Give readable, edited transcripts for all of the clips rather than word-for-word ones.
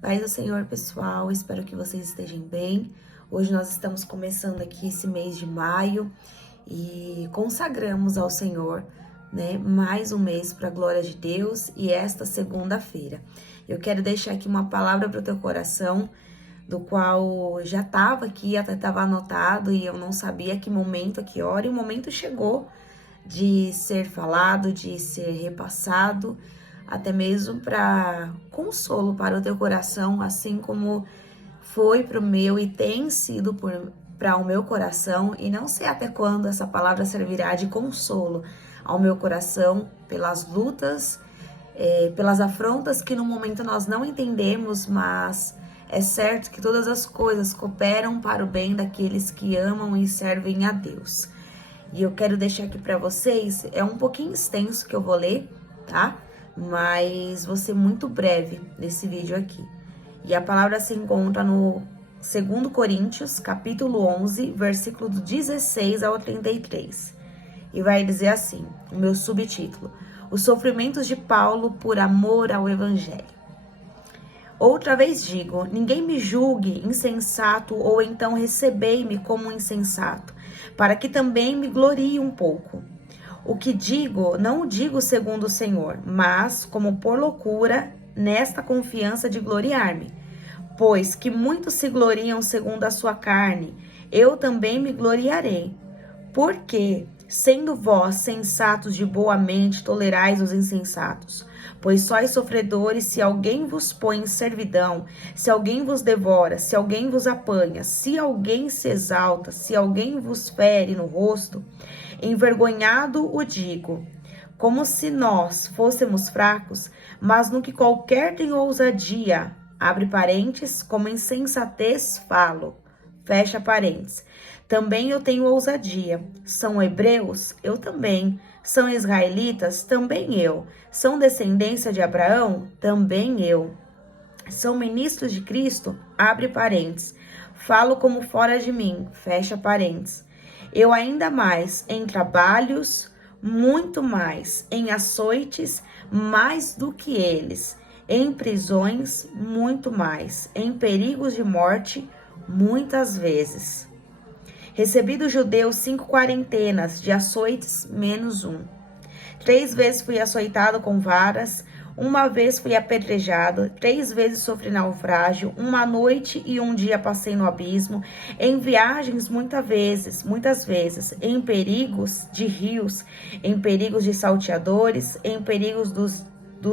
Paz do Senhor, pessoal, espero que vocês estejam bem. Hoje nós estamos começando aqui esse mês de maio e consagramos ao Senhor, né, mais um mês para a glória de Deus e esta segunda-feira. Eu quero deixar aqui uma palavra para o teu coração, do qual já estava aqui, até estava anotado e eu não sabia que momento, a que hora, e o momento chegou de ser falado, de ser repassado, até mesmo para consolo para o teu coração, assim como foi para o meu e tem sido para o meu coração, e não sei até quando essa palavra servirá de consolo ao meu coração pelas lutas, pelas afrontas que no momento nós não entendemos, mas é certo que todas as coisas cooperam para o bem daqueles que amam e servem a Deus. E eu quero deixar aqui para vocês, é um pouquinho extenso que eu vou ler, tá? Mas vou ser muito breve nesse vídeo aqui. E a palavra se encontra no 2 Coríntios, capítulo 11, versículo do 16 ao 33. E vai dizer assim, o meu subtítulo: Os sofrimentos de Paulo por amor ao Evangelho. Outra vez digo, ninguém me julgue insensato, ou então recebei-me como insensato, para que também me glorie um pouco. O que digo, não o digo segundo o Senhor, mas como por loucura, nesta confiança de gloriar-me. Pois que muitos se gloriam segundo a sua carne, eu também me gloriarei. Porque, sendo vós sensatos de boa mente, tolerais os insensatos, pois sois sofredores se alguém vos põe em servidão, se alguém vos devora, se alguém vos apanha, se alguém se exalta, se alguém vos fere no rosto, envergonhado o digo, como se nós fôssemos fracos, mas no que qualquer tem ousadia, abre parênteses, como insensatez falo, fecha parênteses. Também eu tenho ousadia. São hebreus? Eu também. São israelitas? Também eu. São descendência de Abraão? Também eu. São ministros de Cristo? Abre parênteses. Falo como fora de mim, fecha parênteses. Eu ainda mais em trabalhos, muito mais, em açoites, mais do que eles, em prisões, muito mais, em perigos de morte, muitas vezes. Recebi dos judeus 5 quarentenas, de açoites menos 1. 3 vezes fui açoitado com varas, 1 vez fui apedrejado, 3 vezes sofri naufrágio, 1 noite e 1 dia passei no abismo, em viagens muitas vezes, em perigos de rios, em perigos de salteadores, em perigos dos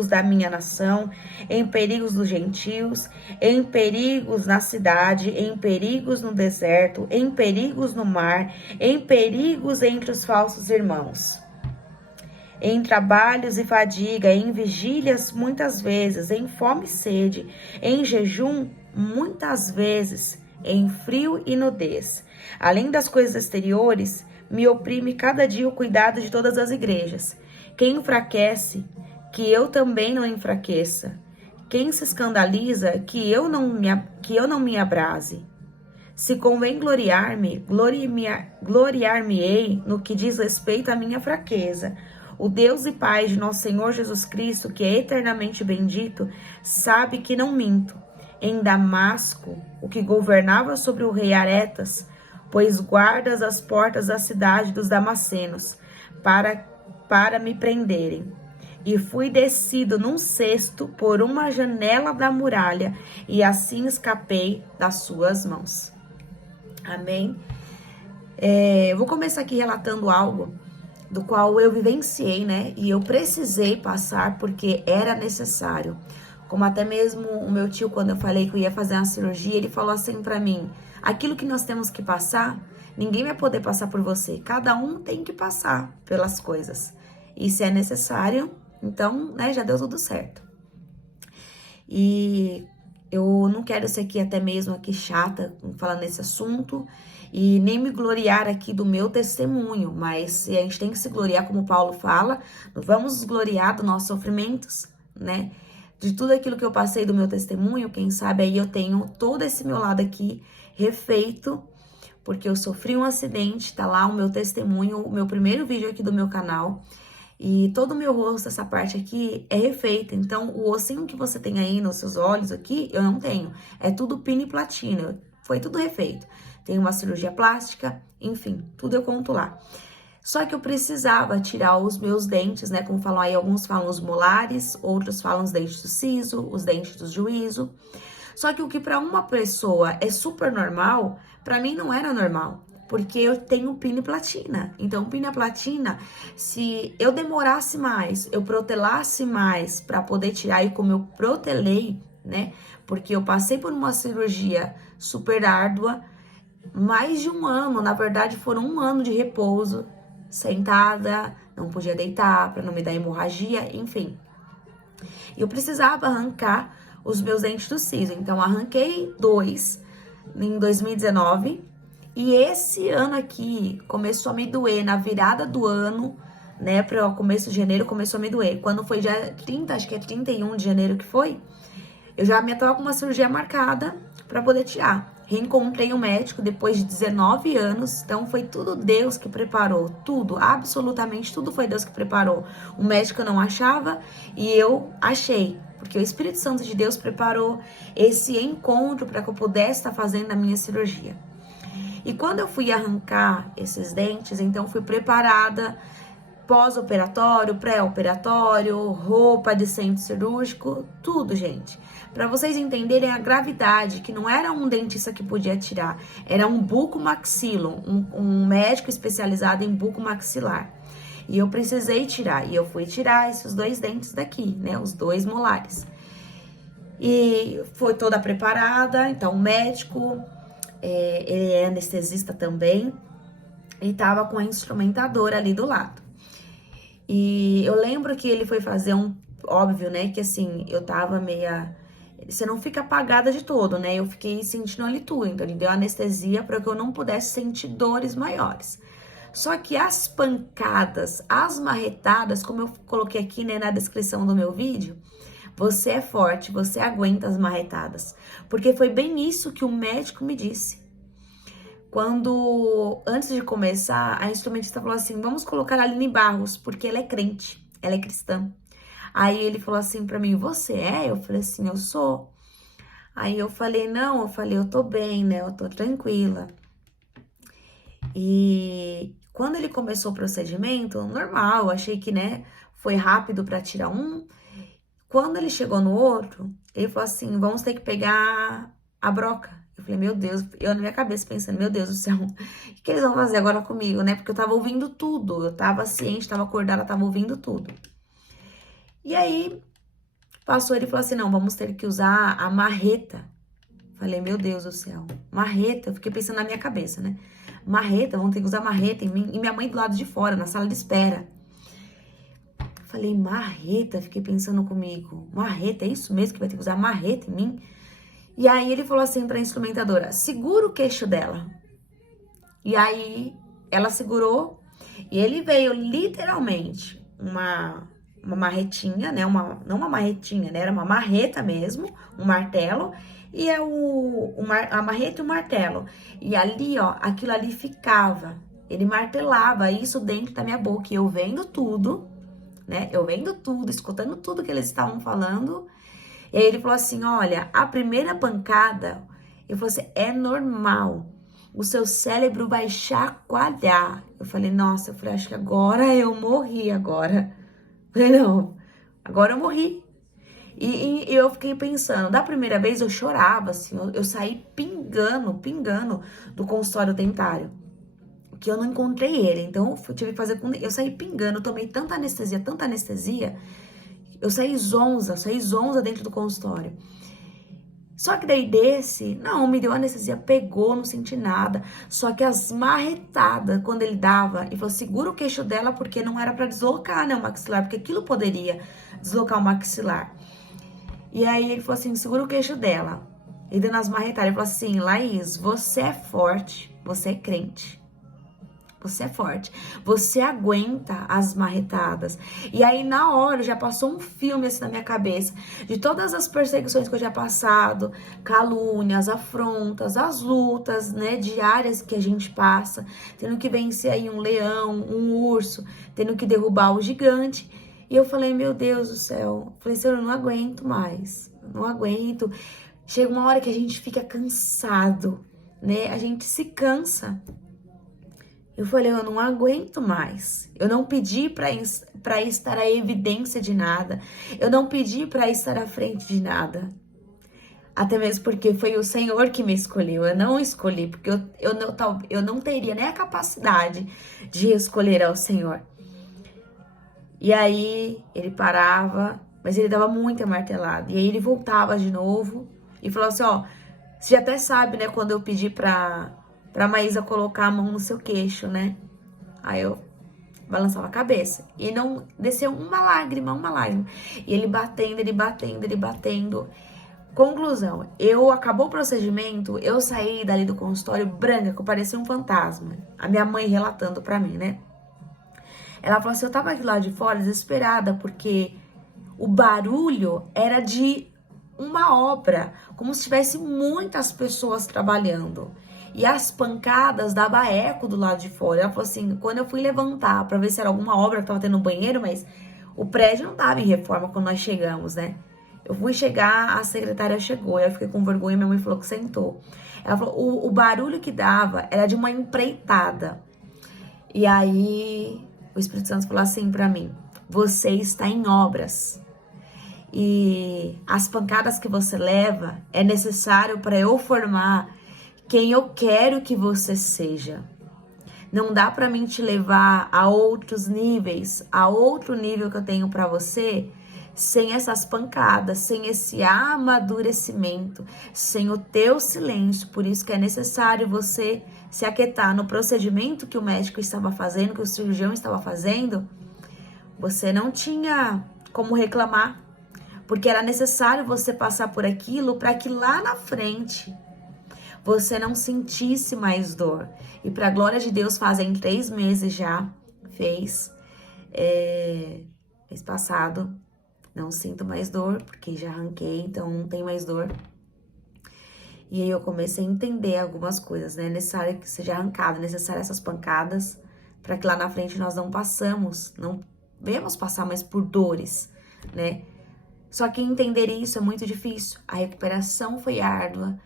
da minha nação, em perigos dos gentios, em perigos na cidade, em perigos no deserto, em perigos no mar, em perigos entre os falsos irmãos. Em trabalhos e fadiga, em vigílias muitas vezes, em fome e sede, em jejum muitas vezes, em frio e nudez. Além das coisas exteriores, me oprime cada dia o cuidado de todas as igrejas. Quem enfraquece, que eu também não enfraqueça. Quem se escandaliza, que eu não me abrase. Se convém gloriar-me, gloriar-me-ei no que diz respeito à minha fraqueza. O Deus e Pai de nosso Senhor Jesus Cristo, que é eternamente bendito, sabe que não minto. Em Damasco, o que governava sobre o rei Aretas, pois guardas as portas da cidade dos Damascenos, para me prenderem. E fui descido num cesto por uma janela da muralha, e assim escapei das suas mãos. Amém? Vou começar aqui relatando algo do qual eu vivenciei, né? E eu precisei passar porque era necessário. Como até mesmo o meu tio, quando eu falei que eu ia fazer uma cirurgia, ele falou assim pra mim: aquilo que nós temos que passar, ninguém vai poder passar por você. Cada um tem que passar pelas coisas. E se é necessário, então, né, já deu tudo certo. E eu não quero ser aqui até mesmo aqui chata falando nesse assunto e nem me gloriar aqui do meu testemunho, mas a gente tem que se gloriar, como Paulo fala, vamos nos gloriar dos nossos sofrimentos, né? De tudo aquilo que eu passei do meu testemunho, quem sabe aí eu tenho todo esse meu lado aqui refeito, porque eu sofri um acidente, tá lá o meu testemunho, o meu primeiro vídeo aqui do meu canal. E todo o meu rosto, essa parte aqui, é refeita. Então, o ossinho que você tem aí nos seus olhos aqui, eu não tenho. É tudo pino e platina. Foi tudo refeito. Tem uma cirurgia plástica, enfim, tudo eu conto lá. Só que eu precisava tirar os meus dentes, né? Como falam aí, alguns falam os molares, outros falam os dentes do siso, os dentes do juízo. Só que o que para uma pessoa é super normal, para mim não era normal. Porque eu tenho pino e platina. Então, pino e platina, se eu demorasse mais, eu protelasse mais para poder tirar, e como eu protelei, né? Porque eu passei por uma cirurgia super árdua, mais de um ano, na verdade foram um ano de repouso, sentada, não podia deitar para não me dar hemorragia, enfim. Eu precisava arrancar os meus dentes do siso, então arranquei 2 em 2019 e esse ano aqui começou a me doer na virada do ano, né, para o começo de janeiro começou a me doer. Quando foi dia 30, acho que é 31 de janeiro que foi, eu já me tava com uma cirurgia marcada para poder tirar. Reencontrei um médico depois de 19 anos, então foi tudo Deus que preparou, tudo, absolutamente tudo foi Deus que preparou. O médico eu não achava e eu achei, porque o Espírito Santo de Deus preparou esse encontro para que eu pudesse estar fazendo a minha cirurgia. E quando eu fui arrancar esses dentes, então fui preparada, pós-operatório, pré-operatório, roupa de centro cirúrgico, tudo, gente. Para vocês entenderem a gravidade, que não era um dentista que podia tirar, era um bucomaxilo, um médico especializado em bucomaxilar. E eu precisei tirar, e eu fui tirar esses 2 dentes daqui, né, os 2 molares. E foi toda preparada, então o médico, ele é anestesista também, e tava com a instrumentadora ali do lado. E eu lembro que ele foi fazer óbvio, né, que assim, eu tava meia... Você não fica apagada de todo, né? Eu fiquei sentindo ali tudo, então ele deu anestesia para que eu não pudesse sentir dores maiores. Só que as pancadas, as marretadas, como eu coloquei aqui, né, na descrição do meu vídeo, você é forte, você aguenta as marretadas. Porque foi bem isso que o médico me disse. Antes de começar, a instrumentista falou assim, vamos colocar a Aline Barros, porque ela é crente, ela é cristã. Aí ele falou assim pra mim, você é? Eu falei assim, eu sou. Aí eu falei, não, eu tô bem, né? Eu tô tranquila. E quando ele começou o procedimento, normal, eu achei que, né, foi rápido pra tirar um. Quando ele chegou no outro, ele falou assim, vamos ter que pegar a broca. Eu falei, meu Deus, eu na minha cabeça pensando, meu Deus do céu, o que eles vão fazer agora comigo, né? Porque eu tava ouvindo tudo, eu tava ciente, tava acordada, tava ouvindo tudo. E aí, passou, ele falou assim, não, vamos ter que usar a marreta. Falei, meu Deus do céu, marreta, eu fiquei pensando na minha cabeça, né? Marreta, vamos ter que usar marreta em mim, e minha mãe do lado de fora, na sala de espera. Falei, marreta, fiquei pensando comigo, marreta, é isso mesmo que vai ter que usar marreta em mim? E aí ele falou assim pra instrumentadora, segura o queixo dela. E aí ela segurou e ele veio literalmente uma marretinha, né? Não uma marretinha, né? Era uma marreta mesmo, um martelo. E é a marreta e o martelo. E ali, ó, aquilo ali ficava. Ele martelava isso dentro da minha boca. E eu vendo tudo, né? Eu vendo tudo, escutando tudo que eles estavam falando. E aí ele falou assim, olha, a primeira pancada, eu falei assim, é normal. O seu cérebro vai chacoalhar. Eu falei, nossa, acho que agora eu morri agora. Eu falei, não, agora eu morri. E eu fiquei pensando, da primeira vez eu chorava, assim, eu saí pingando do consultório dentário. Que eu não encontrei ele, então eu tive que fazer com... Eu saí pingando, eu tomei tanta anestesia, eu saí zonza dentro do consultório. Só que daí não, me deu anestesia, pegou, não senti nada. Só que as marretadas, quando ele dava, ele falou, segura o queixo dela, porque não era pra deslocar, né, o maxilar, porque aquilo poderia deslocar o maxilar. E aí ele falou assim, segura o queixo dela. E dando as marretadas, ele falou assim, Laís, você é forte, você é crente. você é forte, você aguenta as marretadas. E aí na hora já passou um filme assim na minha cabeça, de todas as perseguições que eu já passado, calúnias, afrontas, as lutas, né, diárias que a gente passa, tendo que vencer aí um leão, um urso, tendo que derrubar o gigante. E eu falei, meu Deus do céu, falei, Senhor, eu não aguento mais, não aguento. Chega uma hora que a gente fica cansado, né? A gente se cansa. Eu falei, eu não aguento mais. Eu não pedi para estar à evidência de nada. Eu não pedi para estar à frente de nada. Até mesmo porque foi o Senhor que me escolheu. Eu não escolhi, porque eu não teria nem a capacidade de escolher ao Senhor. E aí ele parava, mas ele dava muita martelada. E aí ele voltava de novo e falava assim, ó, você até sabe, né, quando eu pedi pra Maísa colocar a mão no seu queixo, né? Aí eu balançava a cabeça. E não desceu uma lágrima. E ele batendo, ele batendo, ele batendo. Conclusão, acabou o procedimento, eu saí dali do consultório branca, que eu parecia um fantasma. A minha mãe relatando pra mim, né? Ela falou assim, eu tava aqui lá de fora desesperada, porque o barulho era de uma obra, como se tivesse muitas pessoas trabalhando. E as pancadas dava eco do lado de fora. Ela falou assim, quando eu fui levantar pra ver se era alguma obra que tava tendo no banheiro, mas o prédio não tava em reforma quando nós chegamos, né? Eu fui chegar, a secretária chegou, eu fiquei com vergonha, minha mãe falou que sentou. Ela falou, o barulho que dava era de uma empreitada. E aí o Espírito Santo falou assim pra mim, você está em obras. E as pancadas que você leva é necessário para eu formar quem eu quero que você seja. Não dá para mim te levar a outros níveis, a outro nível que eu tenho para você, sem essas pancadas, sem esse amadurecimento, sem o teu silêncio. Por isso que é necessário você se aquietar no procedimento que o médico estava fazendo, que o cirurgião estava fazendo. Você não tinha como reclamar, porque era necessário você passar por aquilo para que lá na frente você não sentisse mais dor. E para a glória de Deus, fazem 3 meses já, mês passado, não sinto mais dor, porque já arranquei, então não tem mais dor. E aí eu comecei a entender algumas coisas, né? É necessário que seja arrancado, é necessário essas pancadas, para que lá na frente nós não venhamos passar mais por dores, né? Só que entender isso é muito difícil. A recuperação foi árdua.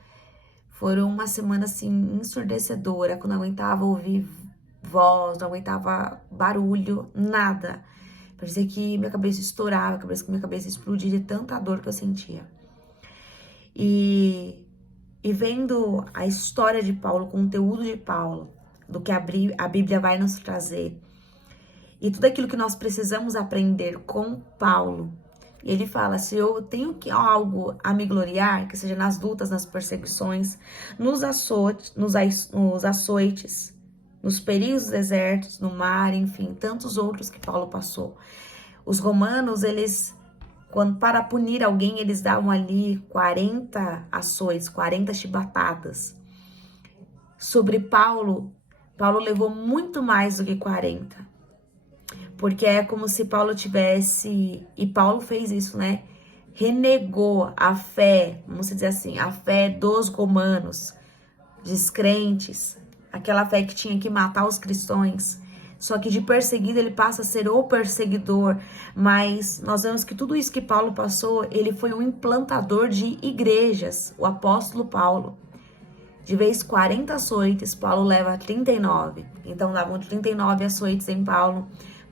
Foram uma semana, assim, ensurdecedora, que eu não aguentava ouvir voz, não aguentava barulho, nada. Parecia que minha cabeça estourava, parecia que minha cabeça explodia de tanta dor que eu sentia. E vendo a história de Paulo, o conteúdo de Paulo, do que a Bíblia vai nos trazer, e tudo aquilo que nós precisamos aprender com Paulo, ele fala, se eu tenho algo a me gloriar, que seja nas lutas, nas perseguições, nos açoites, nos perigos dos desertos, no mar, enfim, tantos outros que Paulo passou. Os romanos, para punir alguém, eles davam ali 40 açoites, 40 chibatadas. Sobre Paulo levou muito mais do que 40. Porque é como se Paulo tivesse, e Paulo fez isso, né? Renegou a fé, vamos dizer assim, a fé dos romanos, descrentes, aquela fé que tinha que matar os cristãos. Só que de perseguido ele passa a ser o perseguidor. Mas nós vemos que tudo isso que Paulo passou, ele foi um implantador de igrejas, o apóstolo Paulo. De vez 40 açoites, Paulo leva 39. Então davam 39 açoites em Paulo.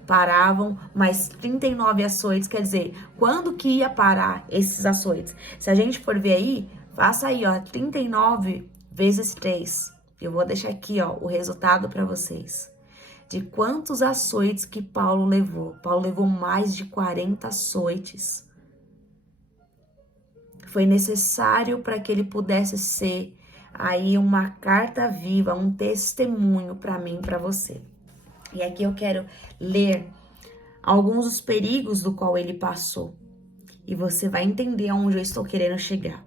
Paravam, mas 39 açoites, quer dizer, quando que ia parar esses açoites? Se a gente for ver aí, faça aí, ó, 39 vezes 3. Eu vou deixar aqui, ó, o resultado para vocês. De quantos açoites que Paulo levou. Paulo levou mais de 40 açoites. Foi necessário para que ele pudesse ser aí uma carta viva, um testemunho para mim, para você. E aqui eu quero ler alguns dos perigos do qual ele passou. E você vai entender aonde eu estou querendo chegar.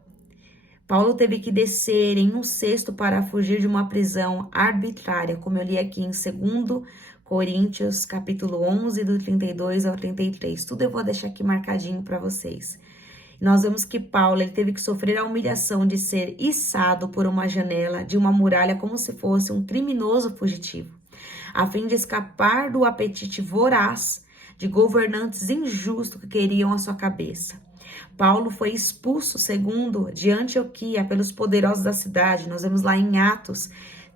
Paulo teve que descer em um cesto para fugir de uma prisão arbitrária, como eu li aqui em 2 Coríntios, capítulo 11, do 32 ao 33. Tudo eu vou deixar aqui marcadinho para vocês. Nós vemos que Paulo ele teve que sofrer a humilhação de ser içado por uma janela de uma muralha como se fosse um criminoso fugitivo, a fim de escapar do apetite voraz de governantes injustos que queriam a sua cabeça. Paulo foi expulso, segundo, de Antioquia pelos poderosos da cidade. Nós vemos lá em Atos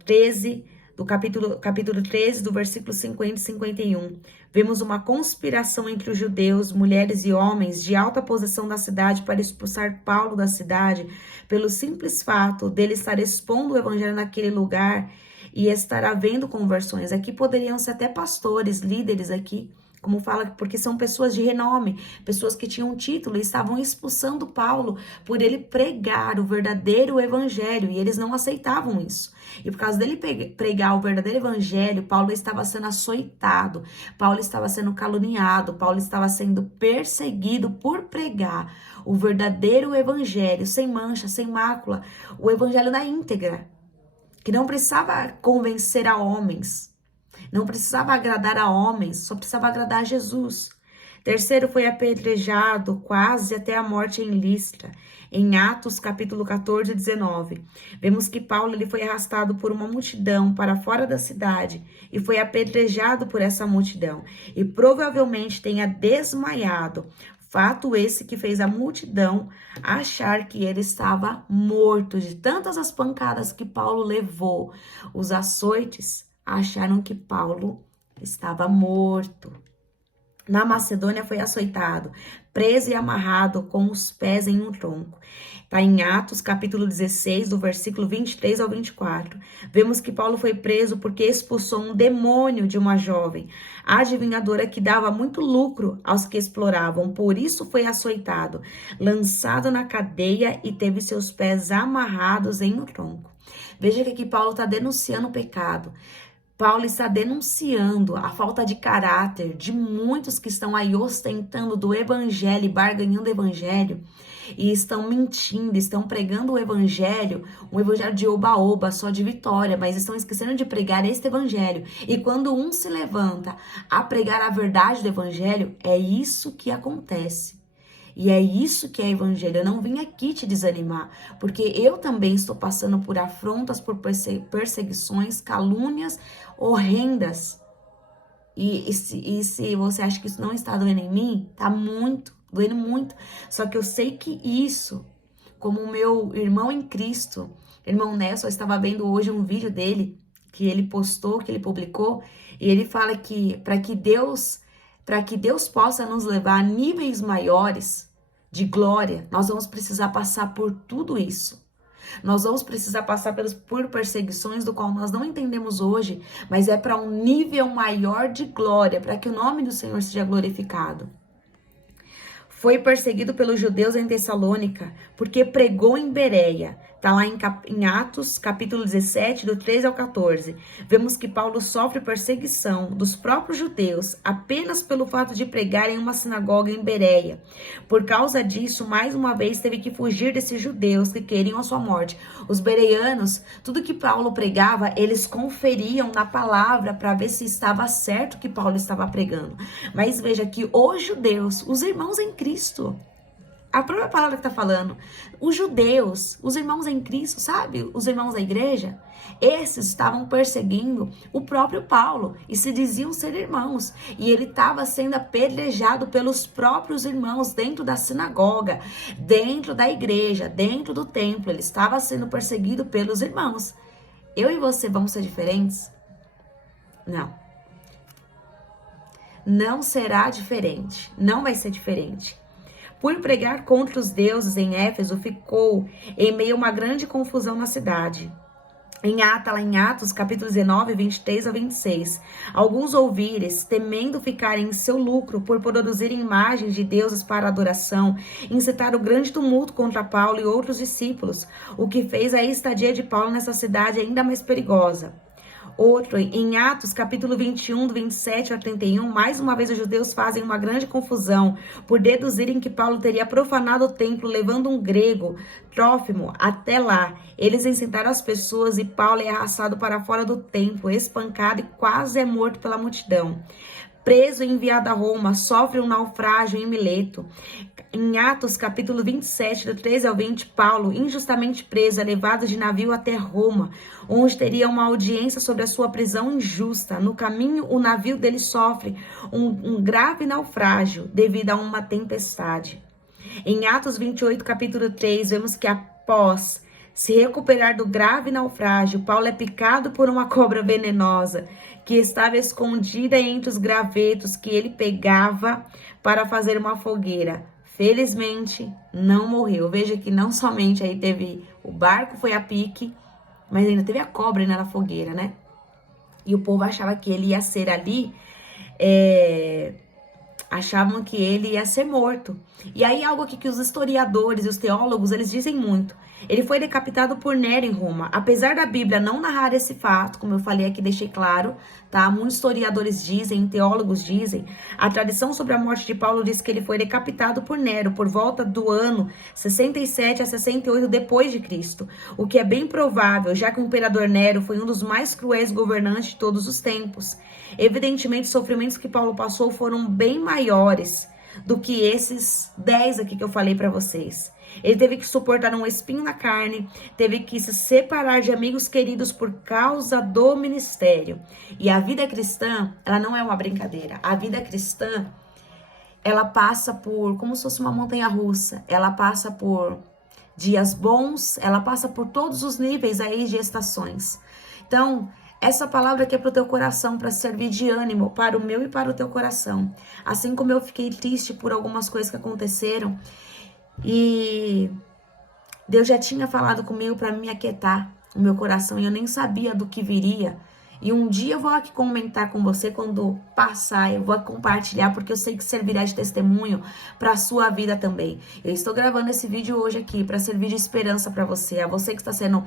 13, do capítulo 13, do versículo 50 e 51. Vemos uma conspiração entre os judeus, mulheres e homens de alta posição da cidade para expulsar Paulo da cidade, pelo simples fato dele estar expondo o evangelho naquele lugar e estar havendo conversões. Aqui poderiam ser até pastores, líderes aqui, como fala, porque são pessoas de renome, pessoas que tinham título e estavam expulsando Paulo por ele pregar o verdadeiro evangelho, e eles não aceitavam isso. E por causa dele pregar o verdadeiro evangelho, Paulo estava sendo açoitado, Paulo estava sendo caluniado, Paulo estava sendo perseguido por pregar o verdadeiro evangelho, sem mancha, sem mácula, o evangelho na íntegra, que não precisava convencer a homens, não precisava agradar a homens, só precisava agradar a Jesus. Terceiro, foi apedrejado quase até a morte em Listra, em Atos capítulo 14 e 19. Vemos que Paulo ele foi arrastado por uma multidão para fora da cidade e foi apedrejado por essa multidão e provavelmente tenha desmaiado. Fato esse que fez a multidão achar que ele estava morto de tantas as pancadas que Paulo levou. Os açoites acharam que Paulo estava morto. Na Macedônia foi açoitado, preso e amarrado com os pés em um tronco. Está em Atos, capítulo 16, do versículo 23 ao 24. Vemos que Paulo foi preso porque expulsou um demônio de uma jovem, adivinhadora que dava muito lucro aos que exploravam. Por isso foi açoitado, lançado na cadeia e teve seus pés amarrados em um tronco. Veja que aqui Paulo está denunciando o pecado. Paulo está denunciando a falta de caráter de muitos que estão aí ostentando do evangelho, barganhando o evangelho, e estão mentindo, estão pregando o evangelho, um evangelho de oba-oba, só de vitória, mas estão esquecendo de pregar este evangelho. E quando um se levanta a pregar a verdade do evangelho, é isso que acontece. E é isso que é evangelho. Eu não vim aqui te desanimar, porque eu também estou passando por afrontas, por perseguições, calúnias horrendas. E se você acha que isso não está doendo em mim, tá doendo muito. Só que eu sei que isso, como o meu irmão em Cristo, irmão Nelson, eu estava vendo hoje um vídeo dele, que ele postou, que ele publicou, e ele fala que para que Deus possa nos levar a níveis maiores de glória, nós vamos precisar passar por tudo isso. Nós vamos precisar passar por perseguições do qual nós não entendemos hoje, mas é para um nível maior de glória, para que o nome do Senhor seja glorificado. Foi perseguido pelos judeus em Tessalônica, porque pregou em Bereia. Está lá em Atos, capítulo 17, do 13 ao 14. Vemos que Paulo sofre perseguição dos próprios judeus apenas pelo fato de pregar em uma sinagoga em Bereia. Por causa disso, mais uma vez, teve que fugir desses judeus que queriam a sua morte. Os bereanos, tudo que Paulo pregava, eles conferiam na palavra para ver se estava certo o que Paulo estava pregando. Mas veja que os judeus, os irmãos em Cristo, a própria palavra que está falando, os judeus, os irmãos em Cristo, sabe? Os irmãos da igreja, esses estavam perseguindo o próprio Paulo e se diziam ser irmãos. E ele estava sendo apedrejado pelos próprios irmãos dentro da sinagoga, dentro da igreja, dentro do templo. Ele estava sendo perseguido pelos irmãos. Eu e você vamos ser diferentes? Não. Não será diferente. Não vai ser diferente. Por pregar contra os deuses em Éfeso, ficou em meio a uma grande confusão na cidade. Em Atos, capítulo 19, 23 a 26. Alguns ouvires, temendo ficarem em seu lucro por produzirem imagens de deuses para adoração, incitaram grande tumulto contra Paulo e outros discípulos, o que fez a estadia de Paulo nessa cidade ainda mais perigosa. Outro, em Atos, capítulo 21, do 27 ao 31, mais uma vez os judeus fazem uma grande confusão por deduzirem que Paulo teria profanado o templo, levando um grego, Trófimo, até lá. Eles incitaram as pessoas e Paulo é arrastado para fora do templo, espancado e quase é morto pela multidão. Preso e enviado a Roma, sofre um naufrágio em Mileto. Em Atos, capítulo 27, do 13 ao 20, Paulo, injustamente preso, é levado de navio até Roma, onde teria uma audiência sobre a sua prisão injusta. No caminho, o navio dele sofre um grave naufrágio devido a uma tempestade. Em Atos 28, capítulo 3, vemos que após se recuperar do grave naufrágio, Paulo é picado por uma cobra venenosa que estava escondida entre os gravetos que ele pegava para fazer uma fogueira. Felizmente, não morreu. Veja que não somente aí teve o barco, foi a pique, mas ainda teve a cobra na fogueira, né? E o povo achava que ele ia ser ali, achavam que ele ia ser morto. E aí algo aqui que os historiadores e os teólogos, eles dizem muito. Ele foi decapitado por Nero em Roma. Apesar da Bíblia não narrar esse fato, como eu falei aqui, deixei claro, tá? Muitos historiadores dizem, teólogos dizem, a tradição sobre a morte de Paulo diz que ele foi decapitado por Nero por volta do ano 67 a 68 depois de Cristo, o que é bem provável, já que o imperador Nero foi um dos mais cruéis governantes de todos os tempos. Evidentemente, os sofrimentos que Paulo passou foram bem maiores do que esses 10 aqui que eu falei para vocês. Ele teve que suportar um espinho na carne, teve que se separar de amigos queridos por causa do ministério. E a vida cristã, ela não é uma brincadeira. A vida cristã, ela passa por, como se fosse uma montanha-russa. Ela passa por dias bons, ela passa por todos os níveis aí de estações. Então, essa palavra aqui é para o teu coração, para servir de ânimo para o meu e para o teu coração. Assim como eu fiquei triste por algumas coisas que aconteceram, e Deus já tinha falado comigo para me aquietar o meu coração e eu nem sabia do que viria. E um dia eu vou aqui comentar com você, quando passar, eu vou compartilhar, porque eu sei que servirá de testemunho para a sua vida também. Eu estou gravando esse vídeo hoje aqui para servir de esperança para você, a você que está sendo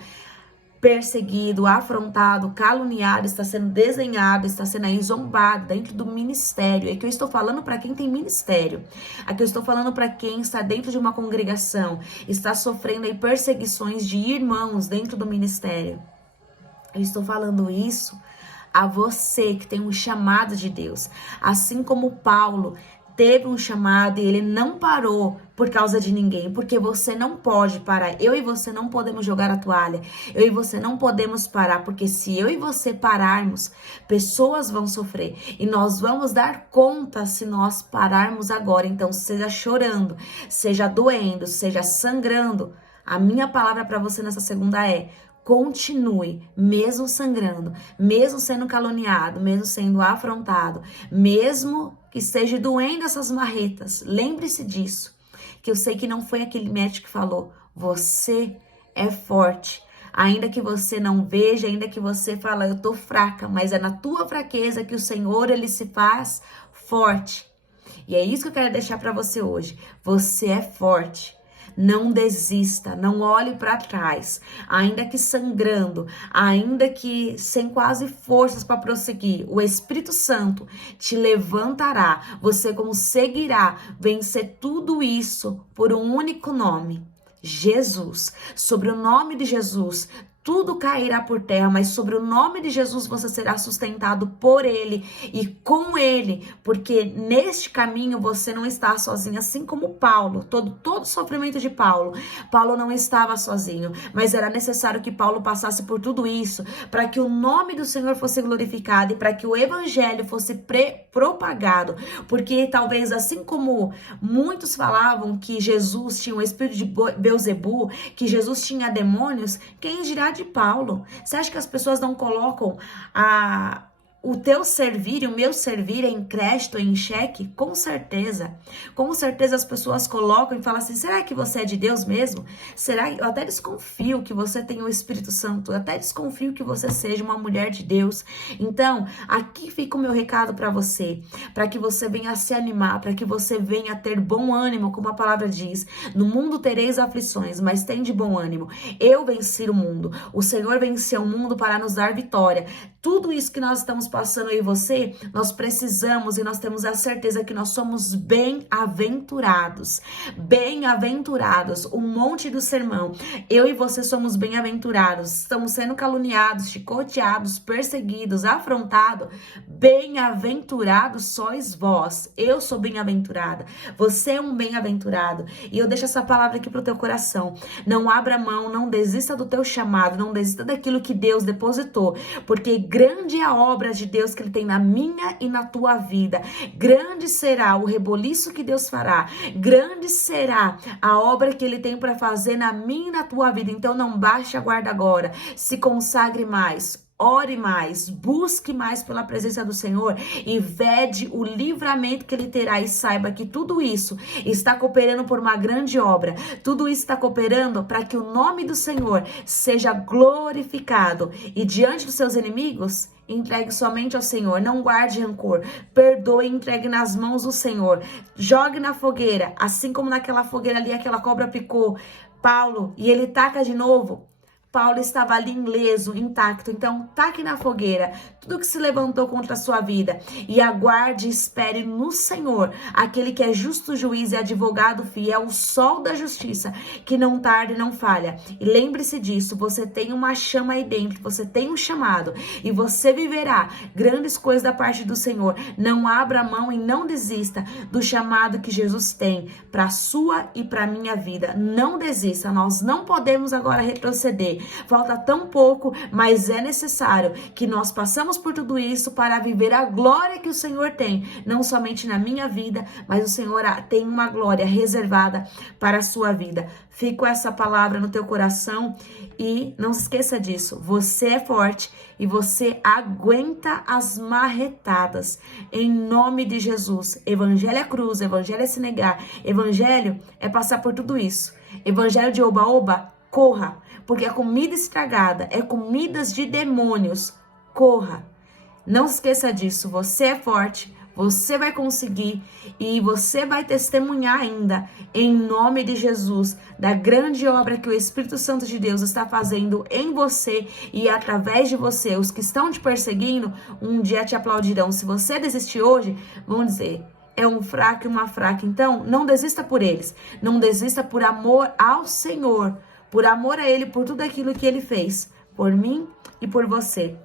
perseguido, afrontado, caluniado, está sendo desenhado, está sendo aí zombado dentro do ministério. É que eu estou falando para quem tem ministério. Aqui eu estou falando para quem está dentro de uma congregação, está sofrendo aí perseguições de irmãos dentro do ministério. Eu estou falando isso a você que tem um chamado de Deus. Assim como Paulo teve um chamado e ele não parou por causa de ninguém, porque você não pode parar. Eu e você não podemos jogar a toalha. Eu e você não podemos parar, porque se eu e você pararmos, pessoas vão sofrer e nós vamos dar conta se nós pararmos agora. Então, seja chorando, seja doendo, seja sangrando. A minha palavra para você nessa segunda é: continue, mesmo sangrando, mesmo sendo caluniado, mesmo sendo afrontado, mesmo que esteja doendo essas marretas. Lembre-se disso, que eu sei que não foi aquele médico que falou, você é forte. Ainda que você não veja, ainda que você fala, eu tô fraca, mas é na tua fraqueza que o Senhor, ele se faz forte. E é isso que eu quero deixar para você hoje. Você é forte. Não desista, não olhe para trás, ainda que sangrando, ainda que sem quase forças para prosseguir, o Espírito Santo te levantará, você conseguirá vencer tudo isso por um único nome, Jesus. Sobre o nome de Jesus, tudo cairá por terra, mas sobre o nome de Jesus você será sustentado por Ele e com Ele, porque neste caminho você não está sozinho, assim como Paulo, todo o sofrimento de Paulo não estava sozinho, mas era necessário que Paulo passasse por tudo isso, para que o nome do Senhor fosse glorificado e para que o evangelho fosse propagado, porque talvez assim como muitos falavam que Jesus tinha o espírito de Beelzebu, que Jesus tinha demônios, quem dirá de Paulo? Você acha que as pessoas não colocam o teu servir e o meu servir é em crédito, em xeque? Com certeza. Com certeza as pessoas colocam e falam assim, será que você é de Deus mesmo? Será? Eu até desconfio que você tenha o Espírito Santo. Eu até desconfio que você seja uma mulher de Deus. Então, aqui fica o meu recado para você. Para que você venha se animar. Para que você venha ter bom ânimo, como a palavra diz. No mundo tereis aflições, mas tem de bom ânimo. Eu venci o mundo. O Senhor venceu o mundo para nos dar vitória. Tudo isso que nós estamos passando aí, você, nós precisamos e nós temos a certeza que nós somos bem-aventurados. Bem-aventurados, o monte do sermão. Eu e você somos bem-aventurados. Estamos sendo caluniados, chicoteados, perseguidos, afrontados. Bem-aventurados sois vós. Eu sou bem-aventurada. Você é um bem-aventurado. E eu deixo essa palavra aqui pro teu coração. Não abra mão, não desista do teu chamado, não desista daquilo que Deus depositou, porque grande é a obra de Deus que Ele tem na minha e na tua vida. Grande será o reboliço que Deus fará. Grande será a obra que Ele tem para fazer na minha e na tua vida. Então não baixe a guarda agora. Se consagre mais. Ore mais, busque mais pela presença do Senhor e vede o livramento que Ele terá e saiba que tudo isso está cooperando por uma grande obra. Tudo isso está cooperando para que o nome do Senhor seja glorificado e diante dos seus inimigos, entregue somente ao Senhor, não guarde rancor, perdoe e entregue nas mãos do Senhor, jogue na fogueira, assim como naquela fogueira ali aquela cobra picou Paulo e ele taca de novo. Paulo estava ali ileso, intacto. Então, taque na fogueira tudo que se levantou contra a sua vida e aguarde e espere no Senhor, aquele que é justo juiz e advogado fiel, o sol da justiça, que não tarda e não falha. E lembre-se disso, você tem uma chama aí dentro, você tem um chamado e você viverá grandes coisas da parte do Senhor. Não abra mão e não desista do chamado que Jesus tem para a sua e para a minha vida. Não desista, nós não podemos agora retroceder. Falta tão pouco, mas é necessário que nós passamos por tudo isso para viver a glória que o Senhor tem, não somente na minha vida, mas o Senhor tem uma glória reservada para a sua vida. Fica com essa palavra no teu coração e não se esqueça disso, você é forte e você aguenta as marretadas, em nome de Jesus. Evangelho é cruz, evangelho é se negar, evangelho é passar por tudo isso. Evangelho de oba-oba, corra, porque é comida estragada, é comidas de demônios. Corra. Não se esqueça disso. Você é forte, você vai conseguir e você vai testemunhar ainda, em nome de Jesus, da grande obra que o Espírito Santo de Deus está fazendo em você e através de você. Os que estão te perseguindo, um dia te aplaudirão. Se você desistir hoje, vão dizer... é um fraco e uma fraca. Então, não desista por eles. Não desista por amor ao Senhor. Por amor a Ele, por tudo aquilo que Ele fez. Por mim e por você.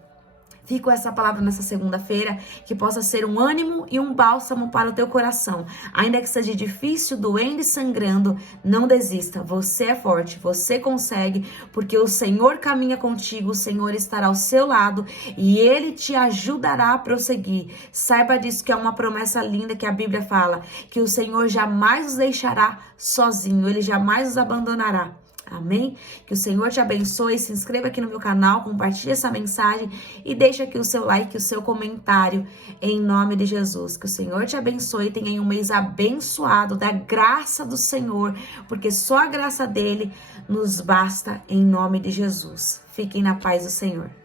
Fico com essa palavra nessa segunda-feira, que possa ser um ânimo e um bálsamo para o teu coração. Ainda que seja difícil, doendo e sangrando, não desista. Você é forte, você consegue, porque o Senhor caminha contigo, o Senhor estará ao seu lado e Ele te ajudará a prosseguir. Saiba disso, que é uma promessa linda que a Bíblia fala, que o Senhor jamais os deixará sozinho, Ele jamais os abandonará. Amém? Que o Senhor te abençoe, se inscreva aqui no meu canal, compartilhe essa mensagem e deixa aqui o seu like, o seu comentário, em nome de Jesus. Que o Senhor te abençoe, tenha um mês abençoado da graça do Senhor, porque só a graça dele nos basta, em nome de Jesus. Fiquem na paz do Senhor.